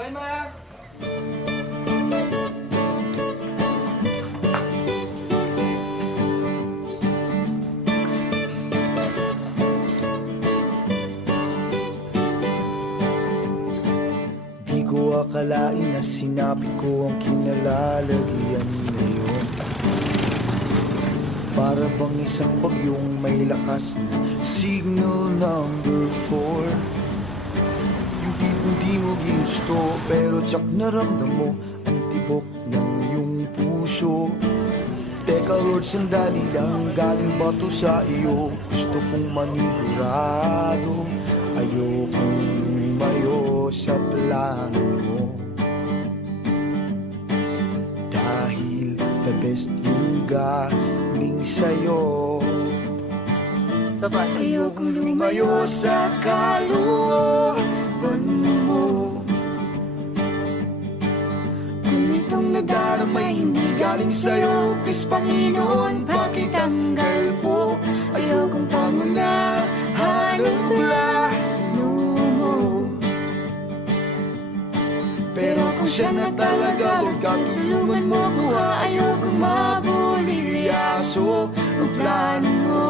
Bye, ma! Di ko akalain na sinabi ko ang kinalalagyan ngayon. Para bang isang bagyong may lakas na signal number 4. Yung tipong di mo ginusto pero tsak naramdam mo ang tibok ng iyong puso. Teka Lord, sandali lang, galing ba to sa iyo? Gusto kong manigurado, ayokong lumayo sa plano mo. Dahil the best yung galing sa'yo. Ayokong lumayo sa kalooban mo. Kung itong nadaramay hindi galing sa'yo, please Panginoon, pakitanggal po. Ayokong pangunahan ang plano mo. Pero kung siya na talaga, huwag ka tulungan mo ko. Ayokong mabulilyaso ang plano mo.